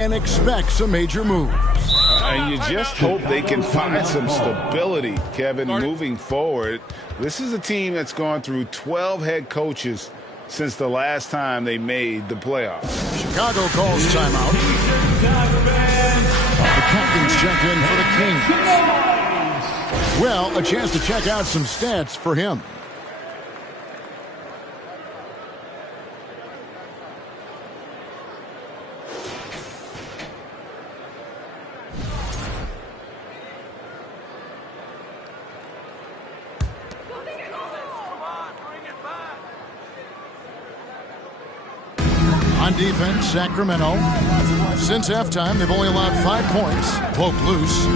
and expects a major move. And you just hope they can find some stability, Kevin, moving forward. This is a team that's gone through 12 head coaches since the last time they made the playoffs. Chicago calls timeout. The captains check in for the Kings. Well, a chance to check out some stats for him. On defense, Sacramento. Since halftime, they've only allowed 5 points. Broke loose.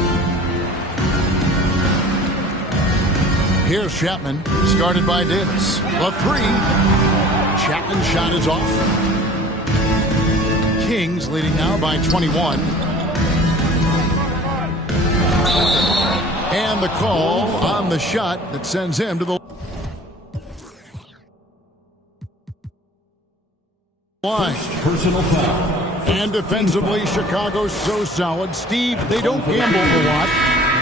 Here's Chapman, guarded by Davis. The 3. Chapman's shot is off. Kings leading now by 21. And the call on the shot that sends him to the line. Personal foul. And defensively, Chicago's so solid. Steve, they don't gamble a lot.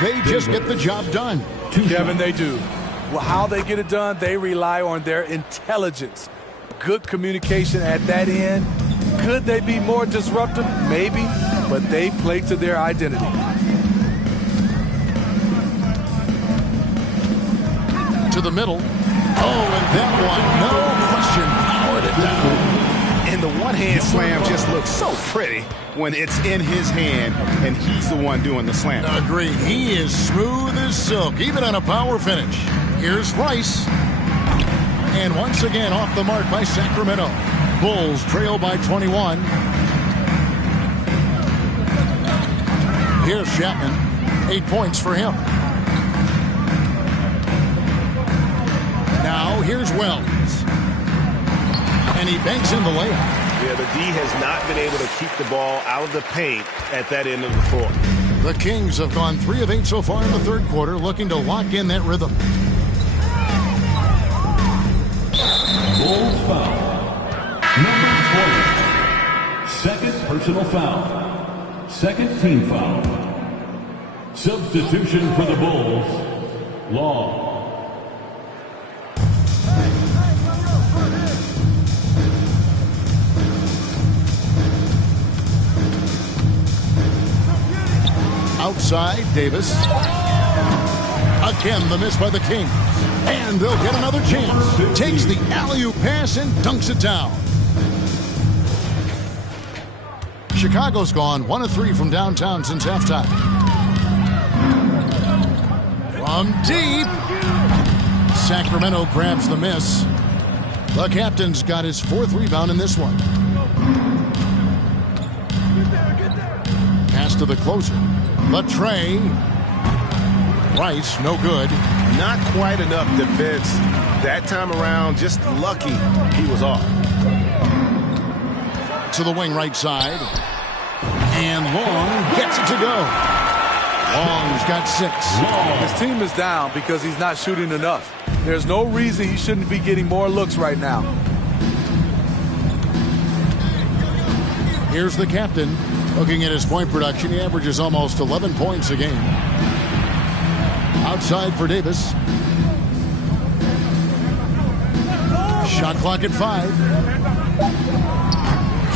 They just get the job done. Kevin, they do. Well, how they get it done, they rely on their intelligence. Good communication at that end. Could they be more disruptive? Maybe, but they play to their identity. To the middle. Oh, and that one, no question, powered it down. And the one-hand slam just looks so pretty when it's in his hand and he's the one doing the slam. Agreed. He is smooth as silk, even on a power finish. Here's Rice. And once again off the mark by Sacramento. Bulls trail by 21. Here's Chapman. 8 points for him. Now here's Wells. And he banks in the layup. Yeah, the D has not been able to keep the ball out of the paint at that end of the floor. The Kings have gone 3 of 8 so far in the third quarter, looking to lock in that rhythm. Bulls foul. Number 20. Second personal foul. Second team foul. Substitution for the Bulls. Long. Outside, Davis. Again, the miss by the Kings. And they'll get another chance. Takes the alley-oop pass and dunks it down. Chicago's gone 1 of 3 from downtown since halftime. From deep. Sacramento grabs the miss. The captain's got his 4th rebound in this one. Pass to the closer. The tray. Rice, no good. Not quite enough defense that time around. Just lucky he was off. To the wing right side. And Long gets it to go. Long's got 6. His team is down because he's not shooting enough. There's no reason he shouldn't be getting more looks right now. Here's the captain. Looking at his point production, he averages almost 11 points a game. Outside for Davis. Shot clock at 5.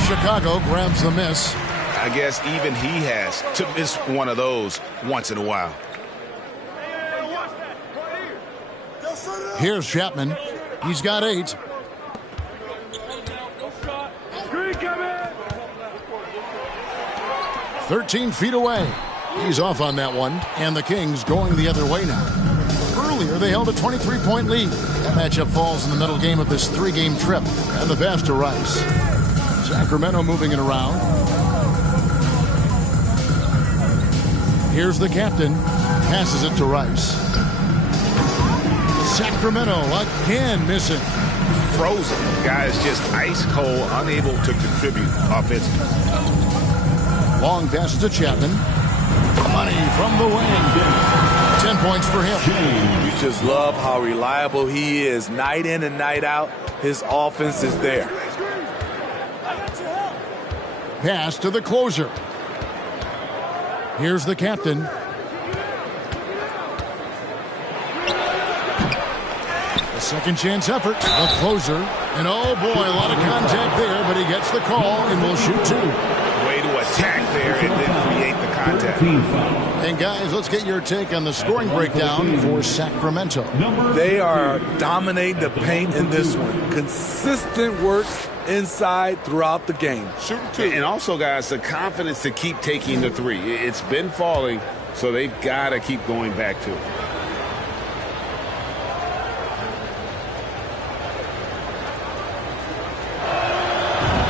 Chicago grabs the miss. I guess even he has to miss one of those once in a while. Here's Chapman. He's got 8. Screen coming! 13 feet away. He's off on that one. And the Kings going the other way now. Earlier, they held a 23-point lead. That matchup falls in the middle game of this 3-game trip. And the pass to Rice. Sacramento moving it around. Here's the captain. Passes it to Rice. Sacramento again missing. Frozen. Guys just ice cold, unable to contribute offensively. Long passes to Chapman. Money from the wing. 10 points for him. You just love how reliable he is night in and night out. His offense is there. pass to the closer. Here's the captain. A second chance effort. The closer. And oh boy, a lot of contact there, but he gets the call and will shoot two. Way to attack there and then create the contact. And guys, let's get your take on the scoring breakdown for Sacramento. They are dominating the paint in this one. Consistent work inside throughout the game. Shooting two. And also, guys, the confidence to keep taking the three. It's been falling, so they've got to keep going back to it.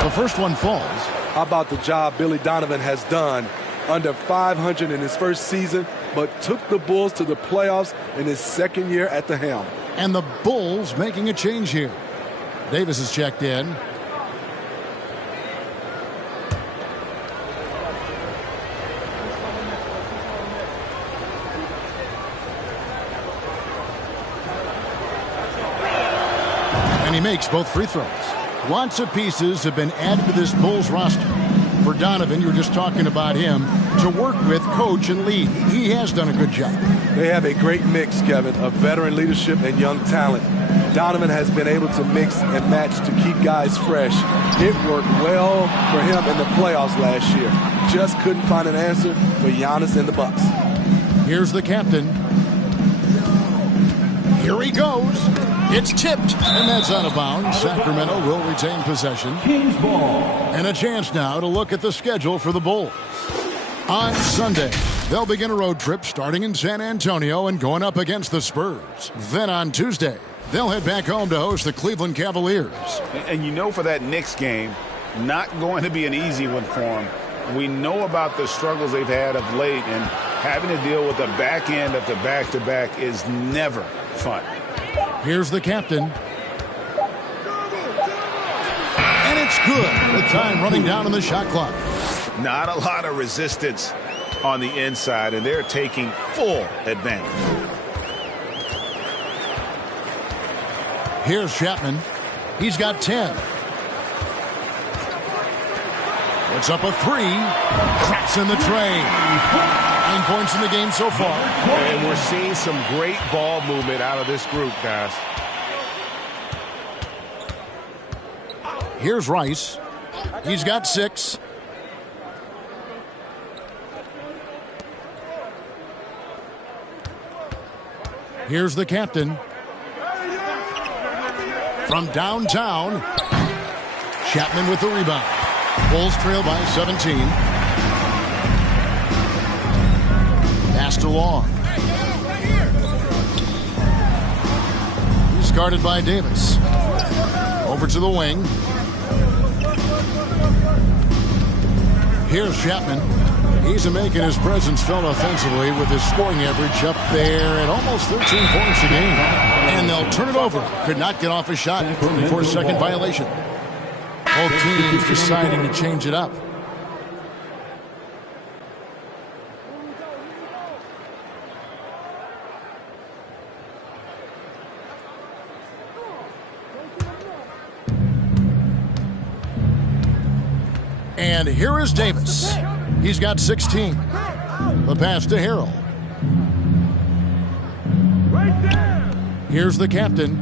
The first one falls. How about the job Billy Donovan has done? Under 500 in his first season, but took the Bulls to the playoffs in his second year at the helm. And the Bulls making a change here. Davis is checked in. And he makes both free throws. Lots of pieces have been added to this Bulls roster. For Donovan, you were just talking about him, to work with, coach, and lead. He has done a good job. They have a great mix, Kevin, of veteran leadership and young talent. Donovan has been able to mix and match to keep guys fresh. It worked well for him in the playoffs last year. Just couldn't find an answer for Giannis and the Bucks. Here's the captain. Here he goes. It's tipped, and that's out of bounds. Sacramento will retain possession. Kings ball. And a chance now to look at the schedule for the Bulls. On Sunday, they'll begin a road trip starting in San Antonio and going up against the Spurs. Then on Tuesday, they'll head back home to host the Cleveland Cavaliers. And you know, for that Knicks game, not going to be an easy one for them. We know about the struggles they've had of late, and having to deal with the back end of the back-to-back is never fun. Here's the captain. And it's good with time running down on the shot clock. Not a lot of resistance on the inside, and they're taking full advantage. Here's Chapman. He's got 10. Puts up a three. Traps in the tray. 9 points in the game so far. And we're seeing some great ball movement out of this group, guys. Here's Rice. He's got 6. Here's the captain. From downtown, Chapman with the rebound. Bulls trail by 17. Pass to Long. He's guarded by Davis. Over to the wing. Here's Chapman. He's making his presence felt offensively with his scoring average up there at almost 13 points a game. And they'll turn it over. Could not get off a shot before a second violation. Both teams deciding to change it up. And here is Davis. He's got 16. The pass to Harrell. Here's the captain.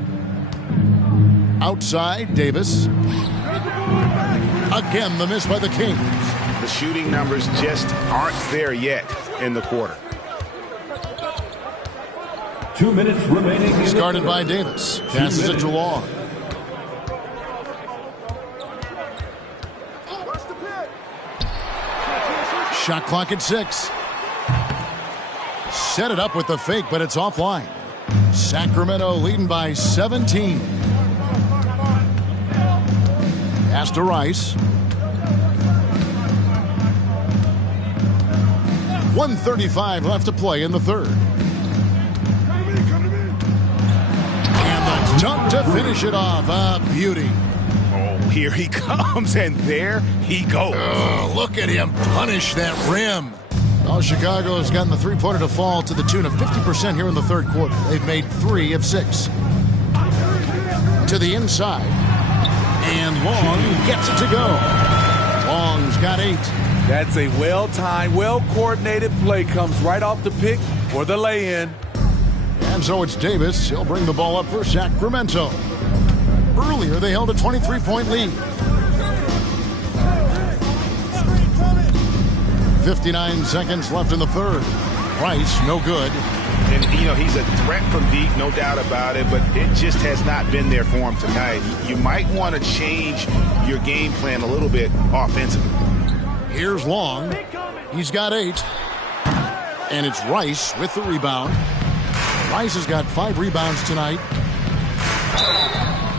Outside, Davis. Again, the miss by the Kings. The shooting numbers just aren't there yet in the quarter. 2 minutes remaining. He's guarded by Davis. Passes it to Long. Shot clock at 6. Set it up with the fake, but it's offline. Sacramento leading by 17. Pass to Rice. 1:35 left to play in the third. And the dunk to finish it off. A beauty. Oh, here he comes, and there he goes. Look at him punish that rim. Well, Chicago has gotten the three-pointer to fall to the tune of 50% here in the third quarter. They've made 3 of 6. To the inside. And Long gets it to go. Long's got 8. That's a well-timed, well-coordinated play. Comes right off the pick for the lay-in. And so it's Davis. He'll bring the ball up for Sacramento. Earlier, they held a 23-point lead. 59 seconds left in the third. Rice, no good. And, you know, he's a threat from deep, no doubt about it, but it just has not been there for him tonight. You might want to change your game plan a little bit offensively. Here's Long. He's got 8. And it's Rice with the rebound. Rice has got 5 rebounds tonight.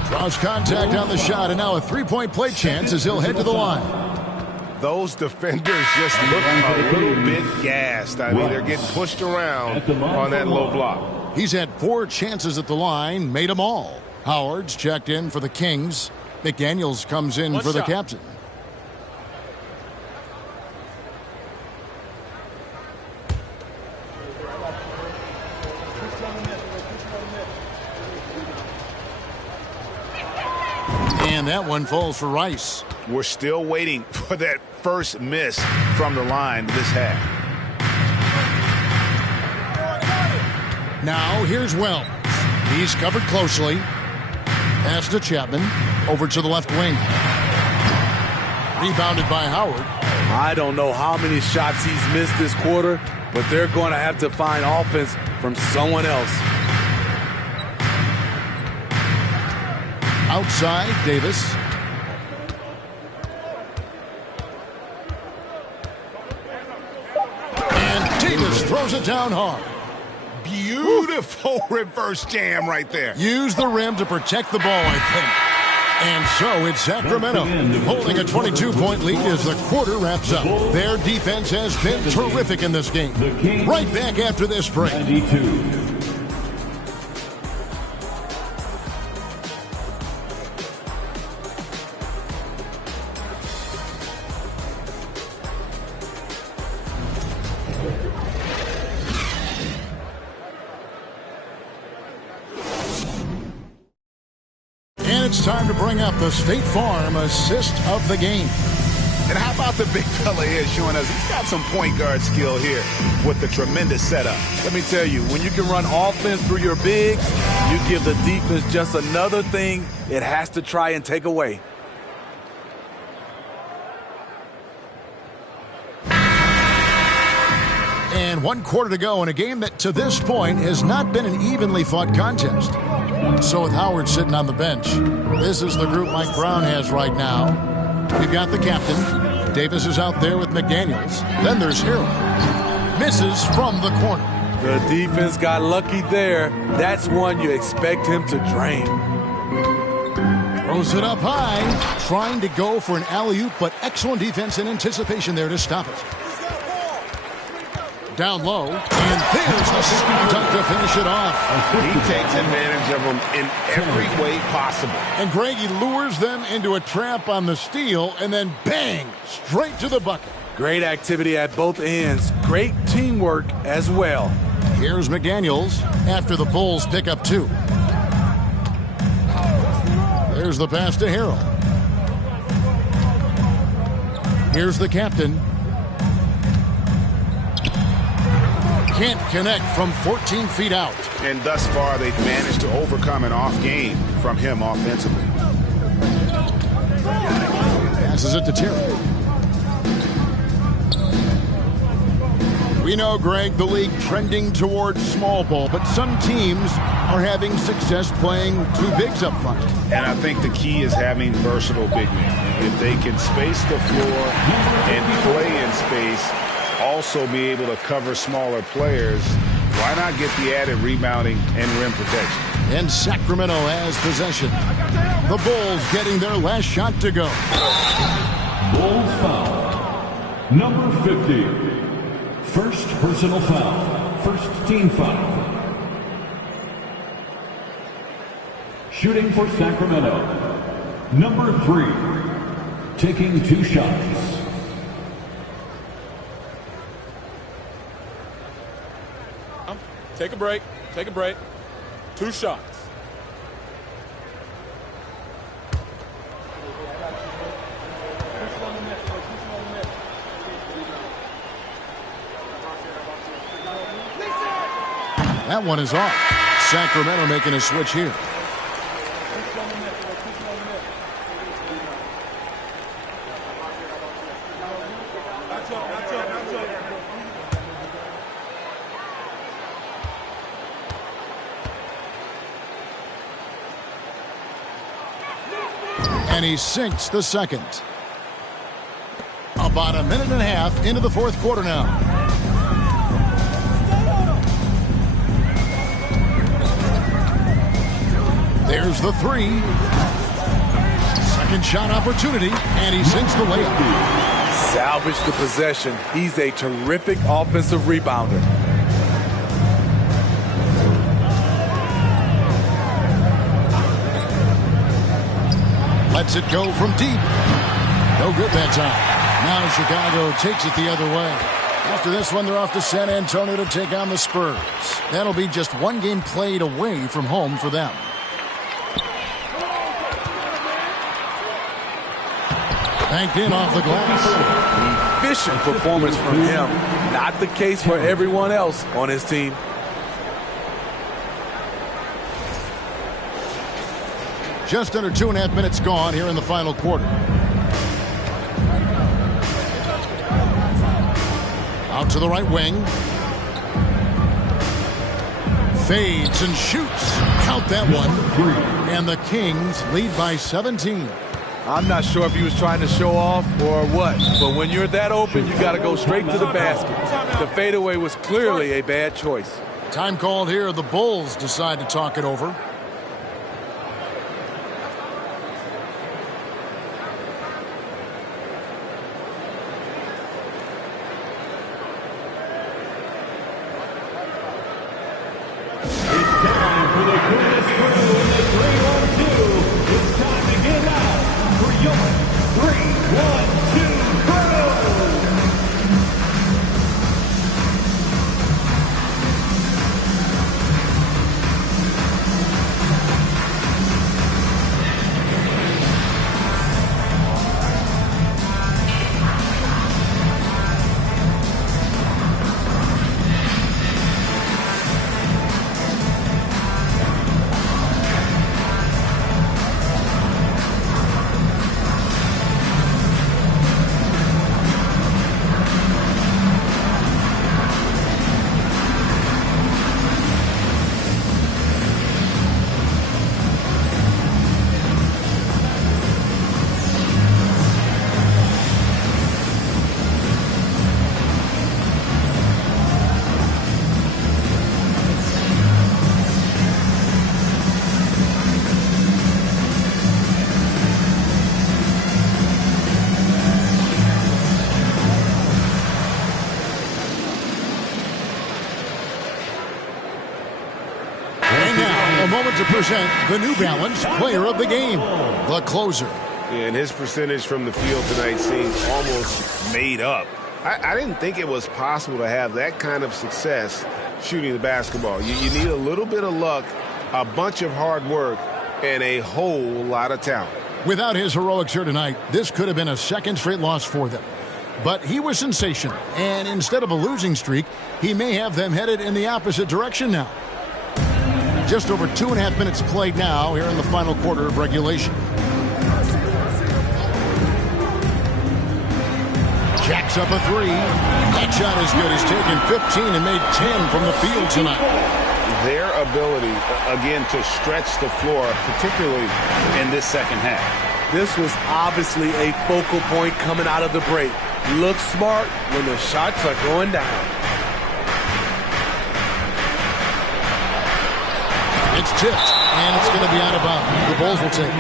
Draws contact on the shot, and now a 3-point play chance as he'll head to the line. Those defenders just look a little bit gassed. I mean, they're getting pushed around on that low block. He's had 4 chances at the line, made them all. Howard's checked in for the Kings. McDaniels comes in for the captain. And that one falls for Rice. We're still waiting for that first miss from the line this half. Now here's Wells. He's covered closely. Pass to Chapman. Over to the left wing. Rebounded by Howard. I don't know how many shots he's missed this quarter, but they're going to have to find offense from someone else. Outside, Davis. And Davis throws it down hard. Beautiful reverse jam right there. Use the rim to protect the ball, I think. And so it's Sacramento holding a 22-point lead as the quarter wraps up. Their defense has been terrific in this game. Right back after this break. 92. It's time to bring up the State Farm assist of the game. And how about the big fella here showing us he's got some point guard skill here with the tremendous setup. Let me tell you, when you can run offense through your bigs, you give the defense just another thing it has to try and take away. And 1 quarter to go in a game that to this point has not been an evenly fought contest. So with Howard sitting on the bench, this is the group Mike Brown has right now. We've got the captain. Davis is out there with McDaniels. Then there's Harold. Misses from the corner. The defense got lucky there. That's one you expect him to drain. Throws it up high. Trying to go for an alley-oop, but excellent defense and anticipation there to stop it. Down low, and there's the slam dunk to finish it off. He takes advantage of them in every way possible. And Greg, he lures them into a trap on the steal, and then bang, straight to the bucket. Great activity at both ends. Great teamwork as well. Here's McDaniels after the Bulls pick up 2. There's the pass to Harold. Here's the captain. Can't connect from 14 feet out. And thus far, they've managed to overcome an off game from him offensively. Passes it to Terry. We know, Greg, the league trending towards small ball, but some teams are having success playing 2 bigs up front. And I think the key is having versatile big men. If they can space the floor and play in space, also be able to cover smaller players, why not get the added rebounding and rim protection? And Sacramento has possession. The Bulls getting their last shot to go. Bulls foul. Number 50. First personal foul. First team foul. Shooting for Sacramento. Number 3. Taking 2 shots. Take a break. Take a break. 2 shots. That one is off. Sacramento making a switch here. And he sinks the second. About a minute and a half into the fourth quarter now. There's the three. Second shot opportunity, and he sinks the layup. Salvage the possession. He's a terrific offensive rebounder. Lets it go from deep. No good that time. Now Chicago takes it the other way. After this one, they're off to San Antonio to take on the Spurs. That'll be just one game played away from home for them. Banked in off the glass. Efficient performance from him. Not the case for everyone else on his team. Just under 2.5 minutes gone here in the final quarter. Out to the right wing. Fades and shoots. Count that one. And the Kings lead by 17. I'm not sure if he was trying to show off or what, but when you're that open, you got to go straight to the basket. The fadeaway was clearly a bad choice. Time called here. The Bulls decide to talk it over. To present the New Balance Player of the Game, the closer. And his percentage from the field tonight seems almost made up. I didn't think it was possible to have that kind of success shooting the basketball. You need a little bit of luck, a bunch of hard work, and a whole lot of talent. Without his heroics here tonight, this could have been a second straight loss for them. But he was sensational, and instead of a losing streak, he may have them headed in the opposite direction now. Just over 2.5 minutes played now here in the final quarter of regulation. Jacks up a three. That shot is good. He's taken 15 and made 10 from the field tonight. Their ability, again, to stretch the floor, particularly in this second half. This was obviously a focal point coming out of the break. Look smart when the shots are going down. It's tipped, and it's going to be out of bounds. The Bulls will take it.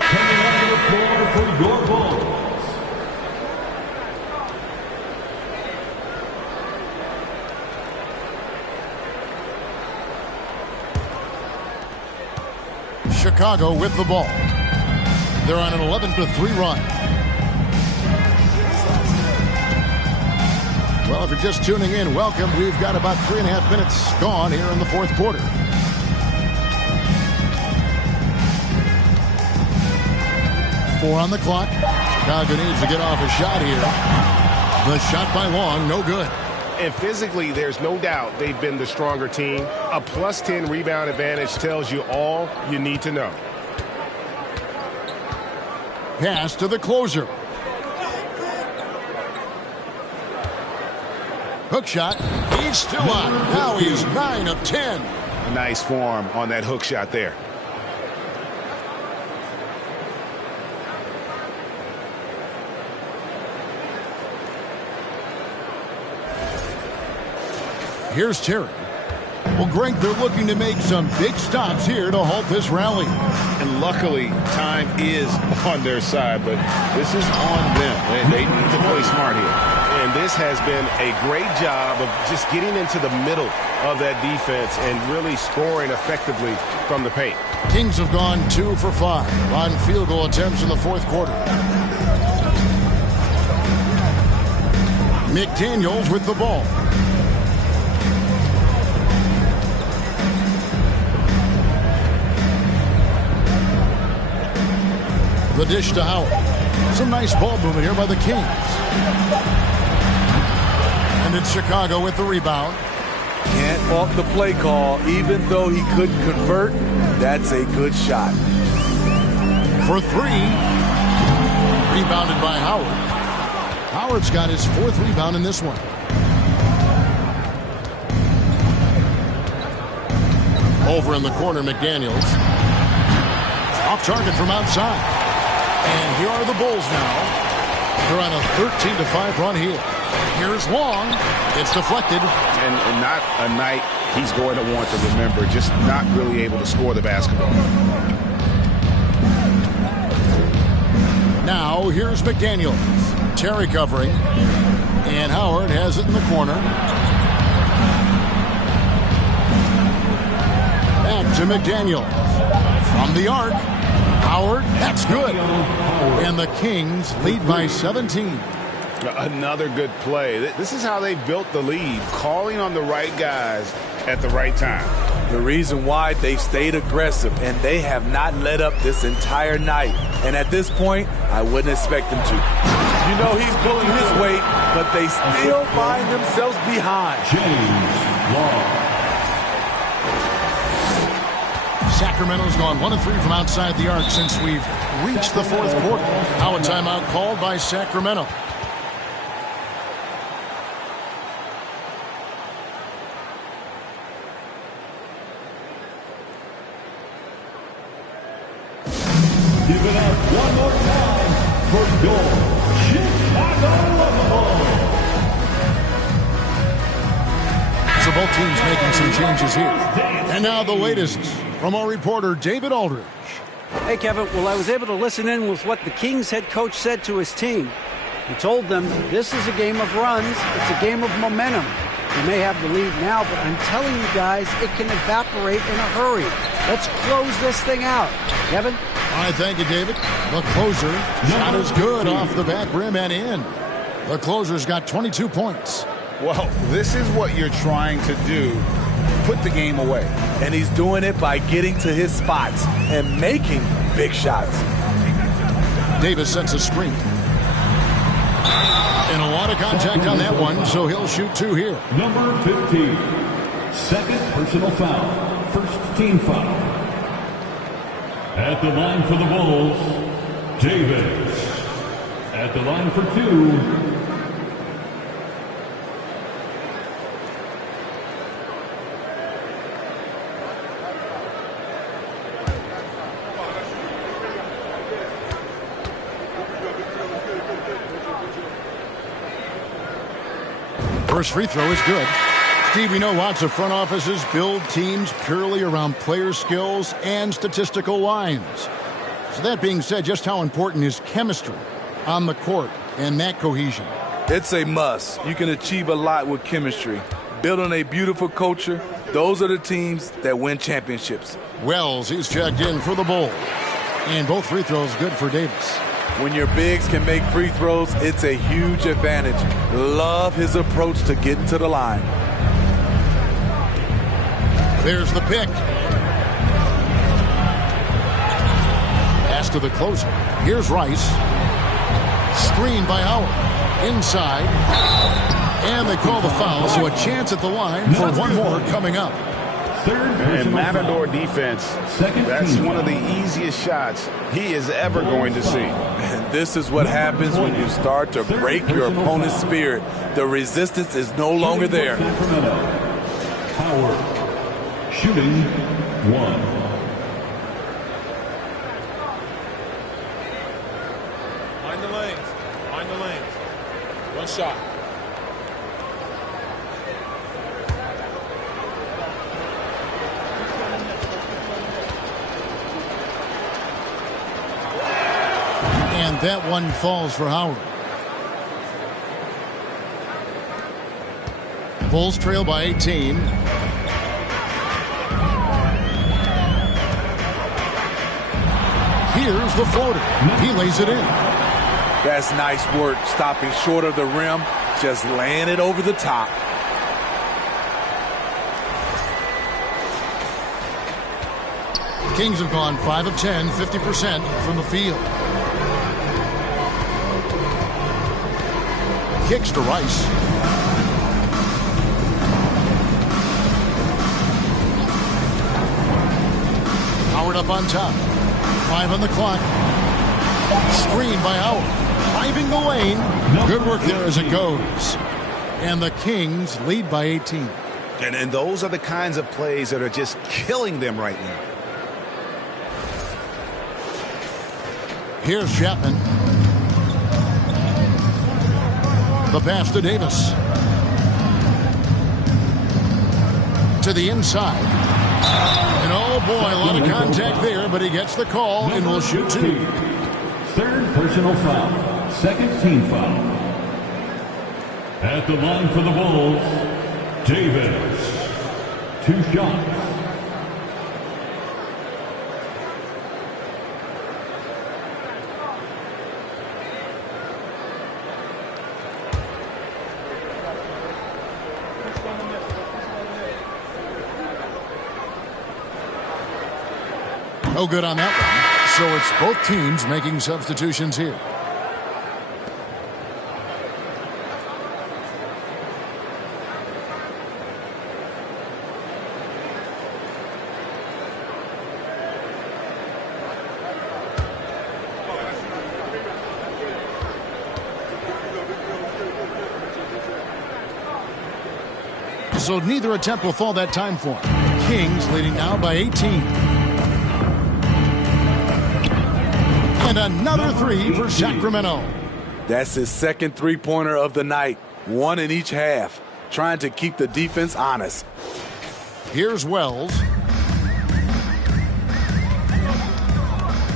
Coming onto the floor for your Bulls. Chicago with the ball. They're on an 11-3 run. Well, if you're just tuning in, welcome. We've got about 3.5 minutes gone here in the fourth quarter. Four on the clock. Chicago needs to get off a shot here. The shot by Long, no good. And physically, there's no doubt they've been the stronger team. A +10 rebound advantage tells you all you need to know. Pass to the closer. Hook shot. He's still on. Now he's 9 of 10. A nice form on that hook shot there. Here's Terry. Well, Greg, they're looking to make some big stops here to halt this rally. And luckily, time is on their side, but this is on them. They need to play smart here. And this has been a great job of just getting into the middle of that defense and really scoring effectively from the paint. Kings have gone 2 for 5 on field goal attempts in the fourth quarter. McDaniels with the ball. The dish to Howard. Some nice ball movement here by the Kings. And it's Chicago with the rebound. Can't fault the play call. Even though he couldn't convert, that's a good shot. For 3. Rebounded by Howard. Howard's got his 4th rebound in this one. Over in the corner, McDaniels. Off target from outside. And here are the Bulls now. They're on a 13-5 run here. Here's Long. It's deflected. And not a night he's going to want to remember. Just not really able to score the basketball. Now here's McDaniels. Terry covering. And Howard has it in the corner. Back to McDaniels. From the arc. Howard, that's good. And the Kings lead by 17. Another good play. This is how they built the lead, calling on the right guys at the right time. The reason why they stayed aggressive, and they have not let up this entire night. And at this point, I wouldn't expect them to. You know he's pulling his weight, but they still find themselves behind. James Long. Sacramento's gone 1 of 3 from outside the arc since we've reached the fourth quarter. Now a timeout called by Sacramento. Give it up one more time for your Chicago Bulls. So both teams making some changes here. And now the latest from our reporter, David Aldridge. Hey, Kevin. Well, I was able to listen in with what the Kings head coach said to his team. He told them this is a game of runs. It's a game of momentum. We may have the lead now, but I'm telling you guys, it can evaporate in a hurry. Let's close this thing out. Kevin? All right, thank you, David. The closer shot is good off the back rim and in. The closer's got 22 points. Well, this is what you're trying to do. Put the game away. And he's doing it by getting to his spots and making big shots. Davis sets a screen. And a lot of contact on that one, so he'll shoot 2 here. Number 15. Second personal foul. First team foul. At the line for the Bulls, Davis. At the line for 2. First free throw is good. Steve, we know lots of front offices build teams purely around player skills and statistical lines. So that being said, just how important is chemistry on the court and that cohesion? It's a must. You can achieve a lot with chemistry. Building a beautiful culture, those are the teams that win championships. Wells, he's checked in for the Bulls. And both free throws good for Davis. When your bigs can make free throws, it's a huge advantage. Love his approach to getting to the line. There's the pick. Pass to the closer. Here's Rice. Screen by Howard. Inside. And they call the foul, so a chance at the line for one more coming up. And Matador defense, that's one of the easiest shots he is ever going to see. And this is what happens when you start to break your opponent's spirit. The resistance is no longer there. Howard, shooting 1. Find the lanes. Find the lanes. One shot. And that one falls for Howard. Bulls trail by 18. Here's the floater. He lays it in. That's nice work, stopping short of the rim, just laying it over the top. The Kings have gone 5 of 10, 50% from the field. Kicks to Rice. Howard up on top. 5 on the clock. Screen by Howard. Driving the lane. Good work there as it goes. And the Kings lead by 18. And those are the kinds of plays that are just killing them right now. Here's Chapman. The pass to Davis. To the inside. And oh boy, a lot of contact there, but he gets the call and will shoot 2. Third personal foul. Second team foul. At the line for the Bulls, Davis. 2 shots. No good on that one. So it's both teams making substitutions here. So neither attempt will fall that time for him. Kings leading now by 18. And another 3 for Sacramento. That's his second three-pointer of the night. 1 in each half. Trying to keep the defense honest. Here's Wells.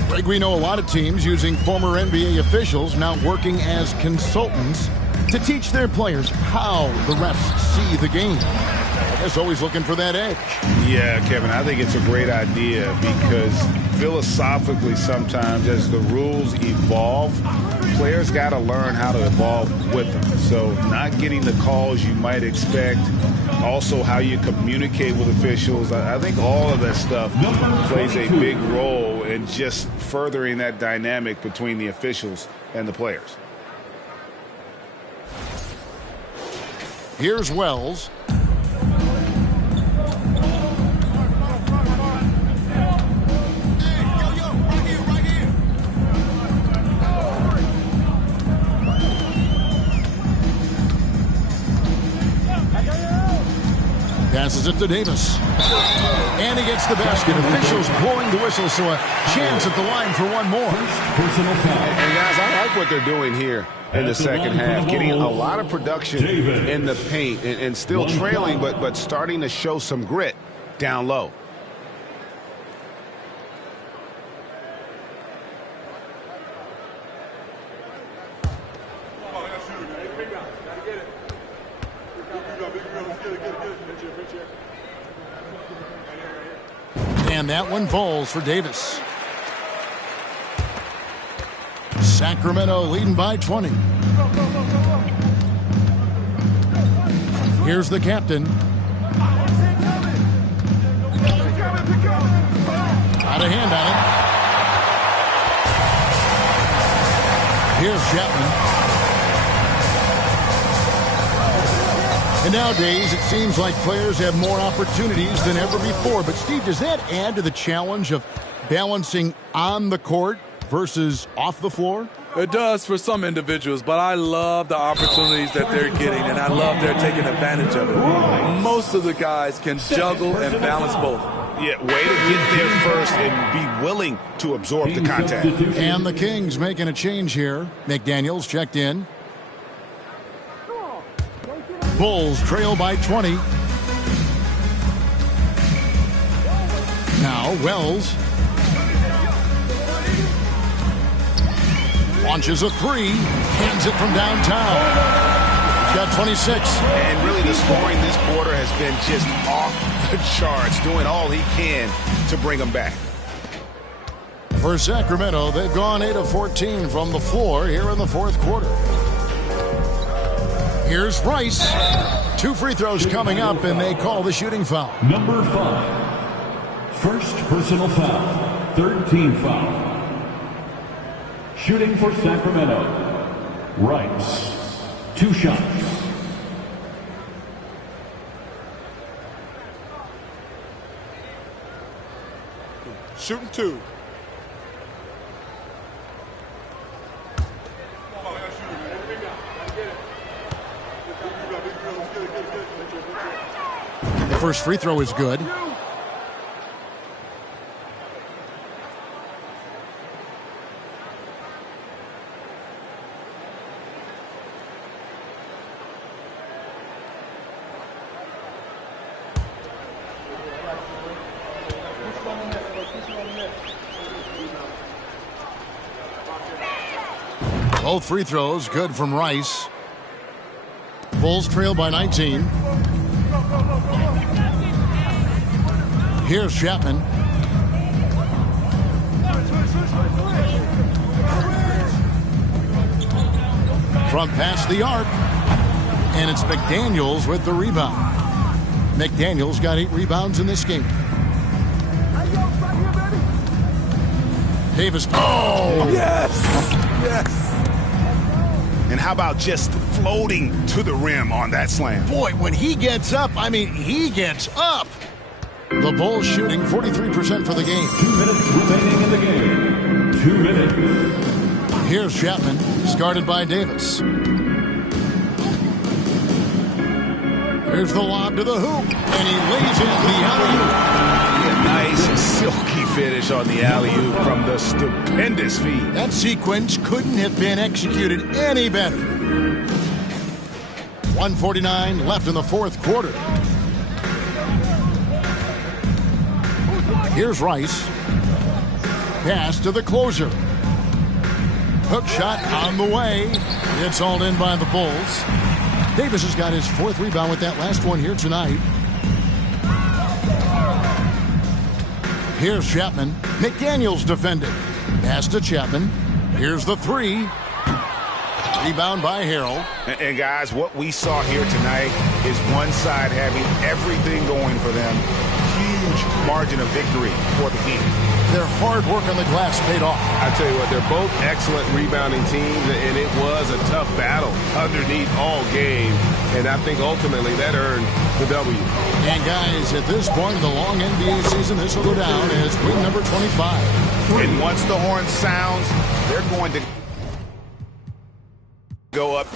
Greg, we know a lot of teams using former NBA officials now working as consultants to teach their players how the refs see the game. I guess always looking for that edge. Yeah, Kevin, I think it's a great idea because philosophically sometimes as the rules evolve, players got to learn how to evolve with them. So not getting the calls you might expect, also how you communicate with officials. I think all of that stuff plays a big role in just furthering that dynamic between the officials and the players. Here's Wells. Passes it to Davis. And he gets the basket. Officials blowing the whistle, so a chance at the line for one more. And guys, I like what they're doing here in the second half. Getting a lot of production in the paint and still trailing, but starting to show some grit down low. And that one falls for Davis. Sacramento leading by 20. Here's the captain. Got a hand on it. Here's Chapman. And nowadays, it seems like players have more opportunities than ever before. But, Steve, does that add to the challenge of balancing on the court versus off the floor? It does for some individuals, but I love the opportunities that they're getting, and I love they're taking advantage of it. Most of the guys can juggle and balance both. Yeah, way to get there first and be willing to absorb the contact. And the Kings making a change here. McDaniels checked in. Bulls trail by 20. Now Wells launches a three, hands it from downtown. He's got 26. And really the scoring this quarter has been just off the charts, doing all he can to bring them back. For Sacramento, they've gone 8 of 14 from the floor here in the fourth quarter. Here's Rice. 2 free throws coming up, and they call the shooting foul. Number 5. First personal foul. Third team foul. Shooting for Sacramento. Rice. 2 shots. Shooting 2. The first free throw is good. Both free throws good from Rice. Bulls trail by 19. Here's Chapman. From past the arc. And it's McDaniels with the rebound. McDaniels got 8 rebounds in this game. Davis. Oh! Yes! Yes! And how about just floating to the rim on that slam? Boy, when he gets up, I mean, he gets up. The Bulls shooting 43% for the game. 2 minutes remaining in the game. 2 minutes. Here's Chapman, guarded by Davis. Here's the lob to the hoop, and he lays in the alley-oop. A nice silky finish on the alley-oop from the stupendous feed. That sequence couldn't have been executed any better. 1:49 left in the fourth quarter. Here's Rice. Pass to the closer. Hook shot on the way. It's hauled in by the Bulls. Davis has got his 4th rebound with that last one here tonight. Here's Chapman. McDaniels defending. Pass to Chapman. Here's the 3. Rebound by Harrell. And guys, what we saw here tonight is one side having everything going for them. Huge margin of victory for the Kings. Their hard work on the glass paid off. I tell you what, they're both excellent rebounding teams, and it was a tough battle underneath all game. And I think ultimately that earned the W. And guys, at this point in the long NBA season, this will go down as win number 25. And once the horn sounds, they're going to go up